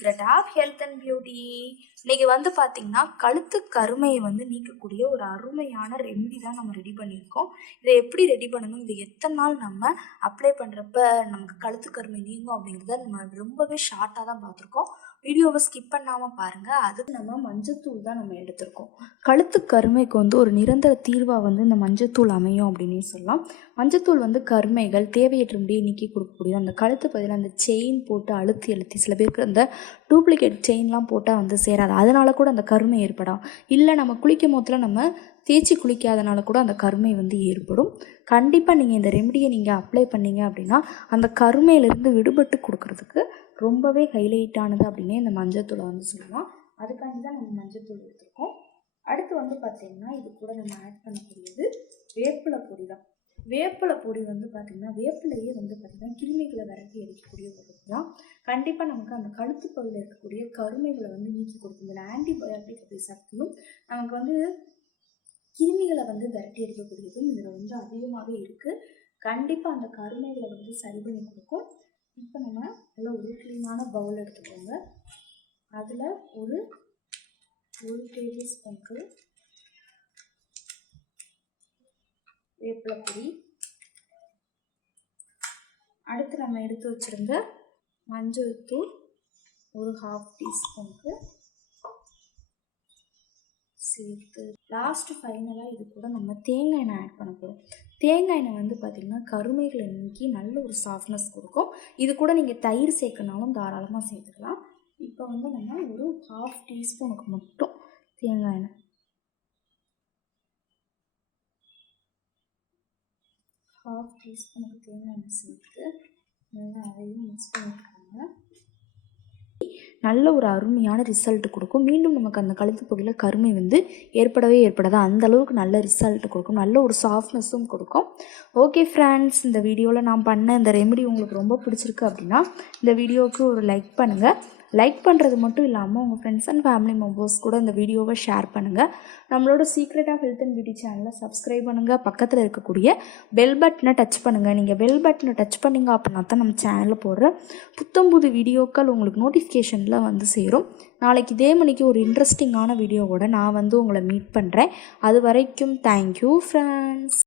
Secret of health and beauty. இன்றைக்கி வந்து பார்த்திங்கன்னா கழுத்து கருமையை வந்து நீக்கக்கூடிய ஒரு அருமையான ரெமெடி தான் நம்ம ரெடி பண்ணியிருக்கோம். இதை எப்படி ரெடி பண்ணணும், இதை எத்தனை நாள் நம்ம அப்ளை பண்ணுறப்ப நமக்கு கழுத்து கருமை நீங்கும் அப்படிங்கிறத நம்ம ரொம்பவே ஷார்ட்டாக தான் பார்த்துருக்கோம். வீடியோவை ஸ்கிப் பண்ணாமல் பாருங்கள். அதுக்கு நம்ம மஞ்சத்தூள் தான் நம்ம எடுத்திருக்கோம். கழுத்து கருமைக்கு வந்து ஒரு நிரந்தர தீர்வாக வந்து இந்த மஞ்சத்தூள் அமையும் அப்படின்னே சொல்லலாம். மஞ்சத்தூள் வந்து கருமைகள் தேவையற்ற முடியை நீக்கி கொடுக்கக்கூடியது. அந்த கழுத்து பதில் அந்த செயின் போட்டு அழுத்தி சில பேருக்கு அந்த டூப்ளிகேட் செயின்லாம் போட்டால் வந்து சேராது, அதனால கூட அந்த கருமை ஏற்படும். இல்லை நம்ம குளிக்கும் போதில் நம்ம தேய்ச்சி குளிக்காதனால கூட அந்த கருமை வந்து ஏற்படும். கண்டிப்பாக நீங்கள் இந்த ரெமடியை நீங்கள் அப்ளை பண்ணீங்க அப்படின்னா அந்த கருமையிலேருந்து விடுபட்டு கொடுக்கறதுக்கு ரொம்பவே ஹைலைட்டானது அப்படின்னே இந்த மஞ்சத்தூளை வந்து சொல்லலாம். அதுக்காண்டி தான் நம்ம மஞ்சத்தூள் எடுத்துருக்கோம். அடுத்து வந்து பார்த்திங்கன்னா இது கூட நம்ம ஆட் பண்ணக்கூடியது வேப்பிலை பொடி தான். வேப்பிலை பொடி வந்து பார்த்திங்கன்னா வேப்பிலையே வந்து பார்த்திங்கன்னா கிருமிகளை விரட்டி அடிக்கக்கூடிய ஒரு பொடி தான். கண்டிப்பாக நமக்கு அந்த கழுத்து பகுதியில் இருக்கக்கூடிய கருமைகளை வந்து நீக்கி கொடுக்கும். இந்த ஆன்டிபயோட்டிக் சக்தியும் நமக்கு வந்து கிருமிகளை வந்து விரட்டி அடிக்கக்கூடியதும் இதில் வந்து அதிகமாகவே இருக்குது. கண்டிப்பாக அந்த கருமைகளை வந்து சரி பண்ணி கொடுக்கும். இப்போ நம்ம நல்லா ஒரு க்ளீனான பவுல் எடுத்துக்கோங்க. அதில் ஒரு 1 டேபிள் ஸ்பூனுக்கு வேப்பிலை பொடி, அடுத்து நம்ம எடுத்து வச்சுருந்த மஞ்சள் தூள் ஒரு 1/2 டீஸ்பூனுக்கு சேர்த்து லாஸ்ட்டு ஃபைனலாக இது கூட நம்ம தேங்காய் எண்ணெய் ஆட் பண்ண போகிறோம். தேங்காய் எண்ணெய் வந்து பார்த்திங்கன்னா கருமைகளை நீக்கி நல்ல ஒரு சாஃப்ட்னஸ் கொடுக்கும். இது கூட நீங்கள் தயிர் சேர்க்கனாலும் தாராளமாக சேர்த்துக்கலாம். இப்போ வந்து நம்ம ஒரு 1/2 டீஸ்பூனுக்கு மட்டும் தேங்காய் எண்ணெய், 1/2 டீஸ்பூனுக்கு தேங்காய் எண்ணெய் சேர்த்து நல்லா அதையும் மிக்ஸ் பண்ணிக்கோங்க. நல்ல ஒரு அருமையான ரிசல்ட் கொடுக்கும். மீண்டும் நமக்கு அந்த கழுத்து பகுதியில் கருமை வந்து ஏற்படாது. அந்த அளவுக்கு நல்ல ரிசல்ட் கொடுக்கும், நல்ல ஒரு சாஃப்ட்னஸும் கொடுக்கும். ஓகே ஃப்ரெண்ட்ஸ், இந்த வீடியோவில் நான் பண்ண இந்த ரெமெடி உங்களுக்கு ரொம்ப பிடிச்சிருக்கு அப்படின்னா இந்த வீடியோவுக்கு ஒரு லைக் பண்ணுங்கள். லைக் பண்ணுறது மட்டும் இல்லாமல் உங்கள் ஃப்ரெண்ட்ஸ் அண்ட் ஃபேமிலி மெம்பர்ஸ் கூட இந்த வீடியோவை ஷேர் பண்ணுங்கள். நம்மளோட secret of health and beauty சேனலை சப்ஸ்கிரைப் பண்ணுங்கள். பக்கத்தில் இருக்கக்கூடிய பெல் பட்டனை டச் பண்ணுங்கள். நீங்கள் பெல் பட்டனை டச் பண்ணிங்க அப்படின்னா தான் நம்ம சேனலில் போடுற புத்தம்புது வீடியோக்கள் உங்களுக்கு நோட்டிஃபிகேஷனில் வந்து சேரும். நாளைக்கு இதே மணிக்கு ஒரு இன்ட்ரெஸ்டிங்கான வீடியோவோட நான் வந்து உங்களை மீட் பண்ணுறேன். அது வரைக்கும் தேங்க்யூ ஃப்ரெண்ட்ஸ்.